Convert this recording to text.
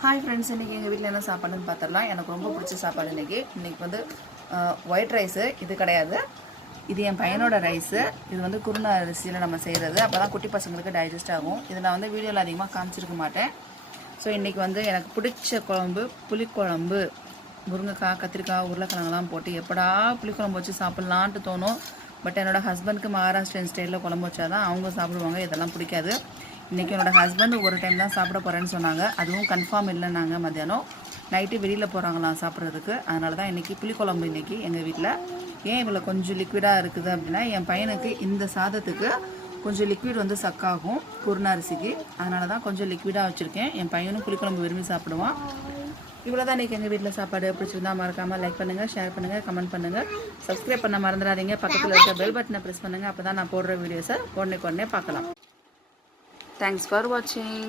Hi friends, இன்றைக்கி எங்கள் வீட்டில் என்ன சாப்பாடுன்னு பார்த்துடலாம். எனக்கு ரொம்ப பிடிச்ச சாப்பாடு இன்றைக்கி வந்து ஒயிட் ரைஸு. இது கிடையாது, இது என் பையனோட ரைஸு. இது வந்து குருணை அரிசியில் நம்ம செய்கிறது. அப்போ தான் குட்டி பசங்களுக்கு டைஜஸ்ட் ஆகும். இது நான் வந்து வீடியோவில் அதிகமாக காமிச்சிருக்க மாட்டேன். ஸோ இன்றைக்கி வந்து எனக்கு பிடிச்ச குழம்பு புளிக்குழம்பு. முருங்கைக்காய், கத்திரிக்காய், உருளைக்கிழங்குலாம் போட்டு எப்படா புளிக்குழம்பு வச்சு சாப்பிட்லான்ட்டு தோணும். பட் என்னோடய ஹஸ்பண்டுக்கு மகாராஷ்டிரியன் ஸ்டைலில் குழம்பு வச்சா தான் அவங்க சாப்பிடுவாங்க. இதெல்லாம் பிடிக்காது. இன்றைக்கி என்னோடய ஹஸ்பண்ட் ஒரு டைம் தான் சாப்பிட போகிறேன்னு சொன்னாங்க. அதுவும் கன்ஃபார்ம் இல்லைன்னாங்க. மத்தியானம் நைட்டு வெளியில் போகிறாங்களாம் சாப்பிட்றதுக்கு. அதனால தான் இன்றைக்கி புளிக்குழம்பு இன்றைக்கி எங்கள் வீட்டில். ஏன் இவ்வளோ கொஞ்சம் லிக்விடாக இருக்குது அப்படின்னா, என் பையனுக்கு இந்த சாதத்துக்கு கொஞ்சம் லிக்விட் வந்து சக்காகும் குருணை அரிசிக்கு. அதனால தான் கொஞ்சம் லிக்விடாக வச்சுருக்கேன். என் பையனும் புளிக்குழம்பு விரும்பி சாப்பிடுவான். இவ்வளோ தான் இன்றைக்கி எங்கள் வீட்டில் சாப்பாடு. பிடிச்சிருந்தா மறக்காமல் லைக் பண்ணுங்கள், ஷேர் பண்ணுங்கள், கமெண்ட் பண்ணுங்கள், சப்ஸ்கிரைப் பண்ண மறந்துடாதீங்க. பக்கத்தில் இருக்க பெல் பட்டனை ப்ரெஸ் பண்ணுங்கள். அப்போ தான் நான் போடுற வீடியோஸை உடனே பார்க்கலாம். Thanks for watching.